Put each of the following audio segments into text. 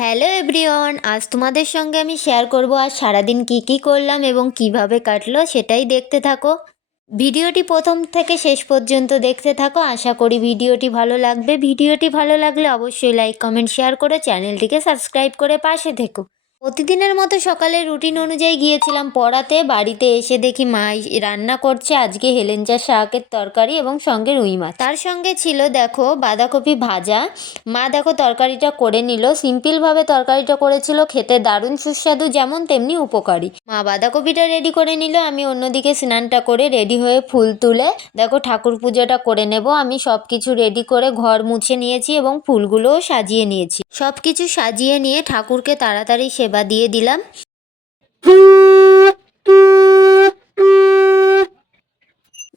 Hello everyone, আজ তোমাদের সঙ্গে আমি শেয়ার করব আজ সারাদিন কি করলাম এবং কিভাবে কাটলো সেটাই দেখতে থাকো। ভিডিওটি প্রথম থেকে শেষ পর্যন্ত দেখতে থাকো। আশা করি ভিডিওটি ভালো লাগবে। ভিডিওটি ভালো লাগলে অবশ্যই লাইক কমেন্ট শেয়ার করে চ্যানেলটিকে সাবস্ক্রাইব করে পাশে থেকো। প্রতিদিনের মতো সকালে রুটিন অনুযায়ী গিয়েছিলাম পড়াতে। বাড়িতে এসে দেখি মা রান্না করছে আজকে হেলেঞ্চা শাকের তরকারি এবং সঙ্গে রুই মাছ। তার সঙ্গে ছিল দেখো বাঁধাকপি ভাজা। মা দেখো তরকারিটা করে নিল, সিম্পলভাবে তরকারিটা করেছিল, খেতে দারুণ সুস্বাদু যেমন তেমনি উপকারী। মা বাঁধাকপিটা রেডি করে নিল, আমি অন্যদিকে স্নানটা করে রেডি হয়ে ফুল তুলে দেখো ঠাকুর পুজোটা করে নেব। আমি সব কিছু রেডি করে ঘর মুছে নিয়েছি এবং ফুলগুলোও সাজিয়ে নিয়েছি। সব কিছু সাজিয়ে নিয়ে ঠাকুরকে তাড়াতাড়ি সেবা দিয়ে দিলাম।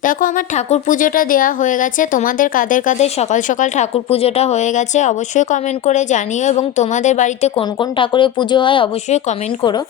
দেখো আমার ঠাকুর পুজোটা দেওয়া হয়ে গেছে। তোমাদের কাদের কাদের সকাল সকাল ঠাকুর পুজোটা হয়ে গেছে অবশ্যই কমেন্ট করে জানিও, এবং তোমাদের বাড়িতে কোন কোন ঠাকুরের পুজো হয় অবশ্যই কমেন্ট করো।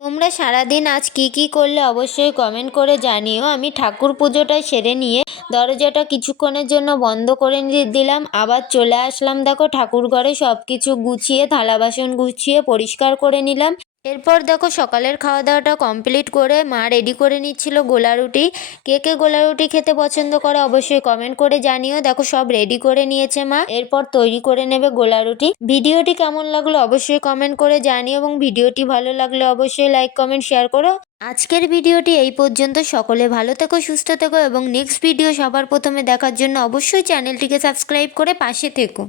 তোমরা সারাদিন আজ কি করলে অবশ্যই কমেন্ট করে জানিও। আমি ঠাকুর পুজোটা সেরে নিয়ে দরজাটা কিছুক্ষণের জন্য বন্ধ করে দিলাম, আবার চলে আসলাম। দেখো ঠাকুর ঘরে সব কিছু গুছিয়ে থালা বাসন গুছিয়ে পরিষ্কার করে নিলাম। এরপর দেখো সকালের খাওয়া দাওয়াটা কমপ্লিট করে মা রেডি করে নিচ্ছিল গোলা রুটি। কে কে গোলা রুটি খেতে পছন্দ করে অবশ্যই কমেন্ট করে জানিও। দেখো সব রেডি করে নিয়েছে মা, এরপর তৈরি করে নেবে গোলা রুটি। ভিডিওটি কেমন লাগলো অবশ্যই কমেন্ট করে জানিও, এবং ভিডিওটি ভালো লাগলে অবশ্যই লাইক কমেন্ট শেয়ার করো। আজকের ভিডিওটি এই পর্যন্ত। সকলে ভালো থেকো, সুস্থ থেকো, এবং নেক্সট ভিডিও সবার প্রথমে দেখার জন্য অবশ্যই চ্যানেলটিকে সাবস্ক্রাইব করে পাশে থেকো।